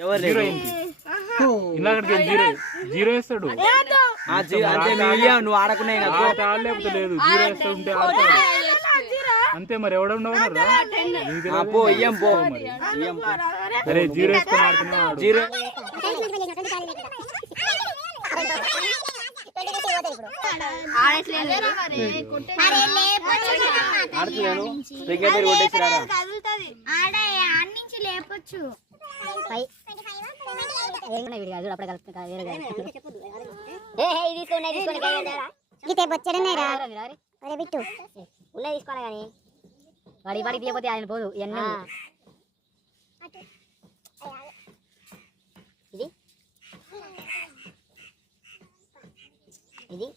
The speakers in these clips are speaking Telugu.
జీరో ఏంటి ఇందాక జీరో వేస్తాడు నువ్వు ఆడకునే లేకపోతే లేదు జీరో వేస్తే ఉంటే ఆడతాడు అంతే మరి ఎవడన్నారా అరే జీరో వేసుకొని ఆడుతున్నాడు జీరో లేపొచ్చు బిట్టు ఉన్నాయి తీసుకోవాలి కానీ వాడి వాడికి తీయపోతే ఆయన పోదు ఎన్ని ఇది ఇది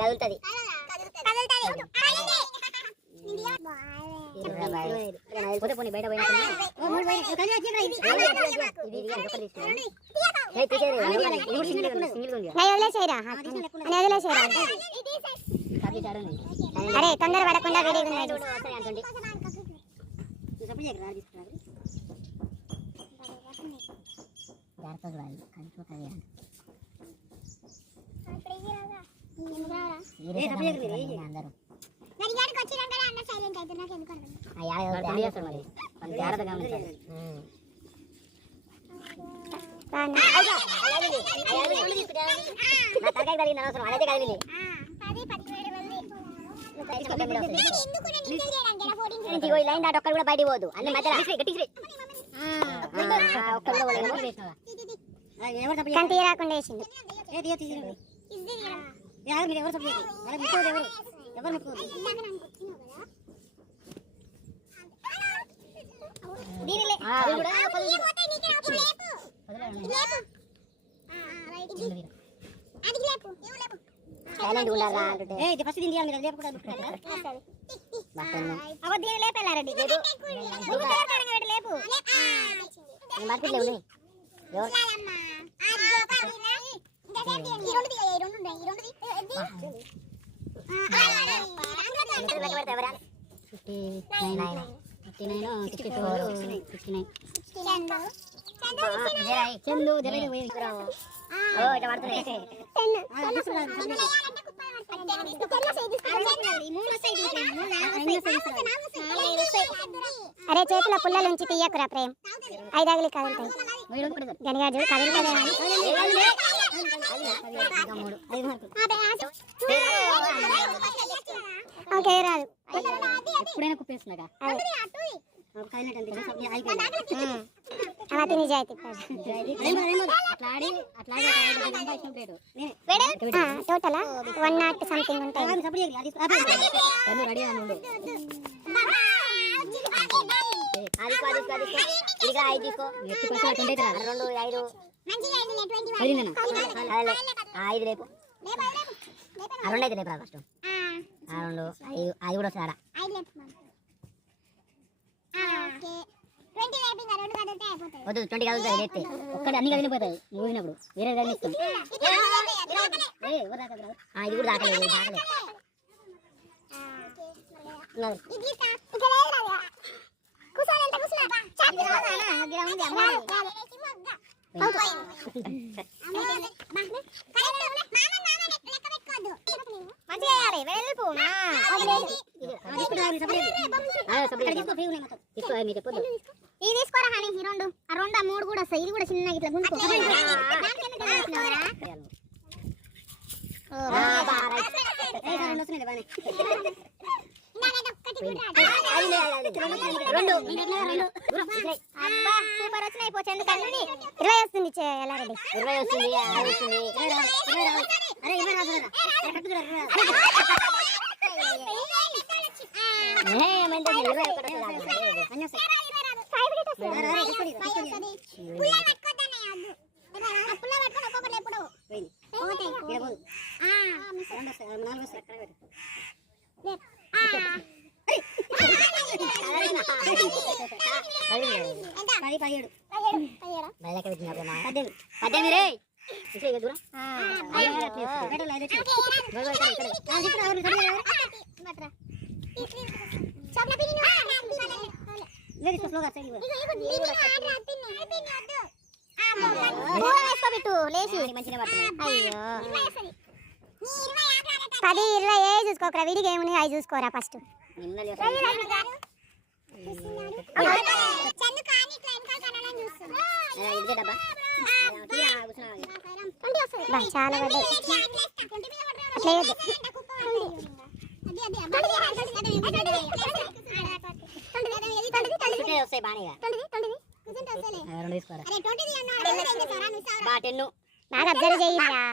కదులుతుంది పోనీ బయట అరే తొందర పడకుండా లైన్ దాటి ఒక్కరు కూడా బయటికి పోదు అన్ని మధ్యలో రాకుండా వేసింది అరే చేతిలో పుల్లలు ఉంచి తీయకురా ప్రేమ్ 5 అగలి కదులుతాయి గనిగాడు ఓకే రాదు ఎప్పుడైనా కుప్పేస్తున్నాగా అలా నిజాయితీ టోటల్ 100 సంథింగ్ ఉంటాయి కూడా వస్తాడా వద్దు 20 కదులుతాయి లేస్తే ఒక్కటి అన్ని కదిలిపోతాయి నువ్వు ఊగినప్పుడు వేరే కదిలిస్తాం ఇది కూడా దాకలేదు ఇది తీసుకోరా హాని ఈ రెండు ఆ 3 కూడా వస్తాయి ఇది కూడా చిన్న ఇట్లా గుంజుకో సూపర్ వచ్చినాయి పో చందు కళ్ళుని 20 వస్తుంది ఎల్లారెడ్డి 20 వస్తుంది 6 వస్తుంది 20 అయ్యో 10, 20 చూసుకోకరా విడిగా ఏమున్నాయి అవి చూసుకోరా ఫస్ట్ చాలా పడ్డాయి బాగా అబ్జర్వ్ చెయ్యరా